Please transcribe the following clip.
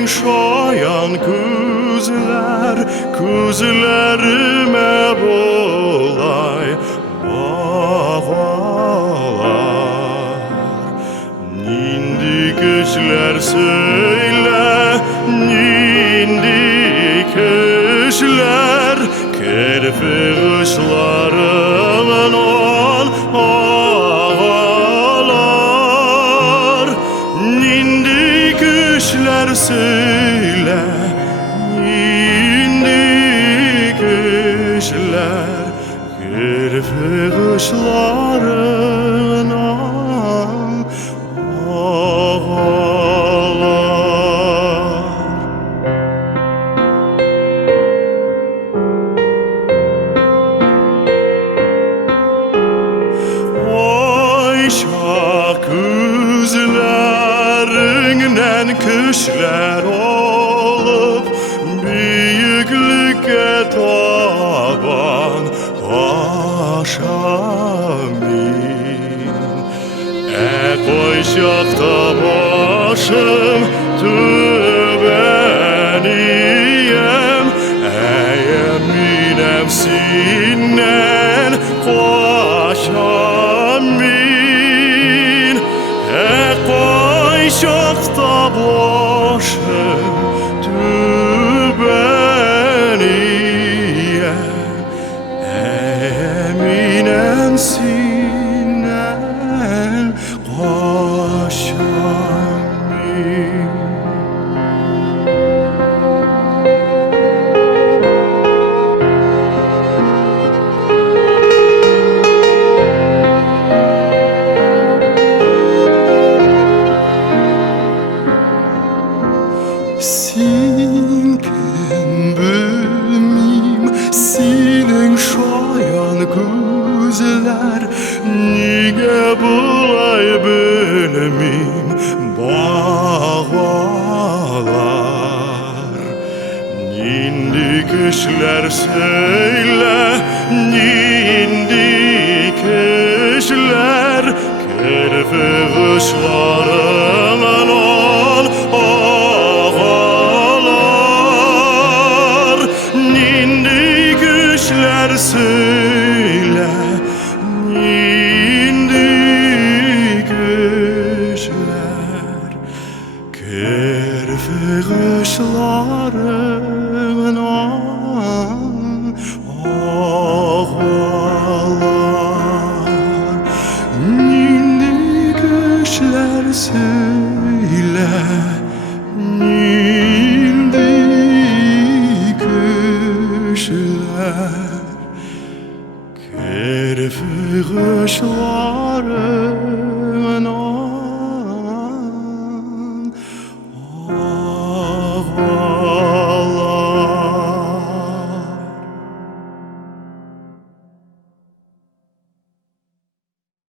silen şayan kuzlar, kuzlarıma bolay bağlar. Nindi kışlar söyle, nindi kışlar, kerfe kışlarımın ol ağalar. Nindi kışlar söyle, nindi kışlar, kerfe kışlarımın kuzlarından kışlar olup büyüklüke taban aşamin. Koyacakta başım tübeniyem, eminem sinnen koşamin. Koyacakta başım tübeniyem, eminem sinnen koşamin. Sinken bilmim, silen şayan kuzlar, nige bulay bilmim bağlar. Nindi kışlar söyle, nindi kışlar, kerfe kışlarımın ol ağalar. Nindi kışlar söyle, nindi kışlar, kerfe kışlarımın ağalar. Nindi kışlar söyle, nindi kışlar, kerfe kışlarımın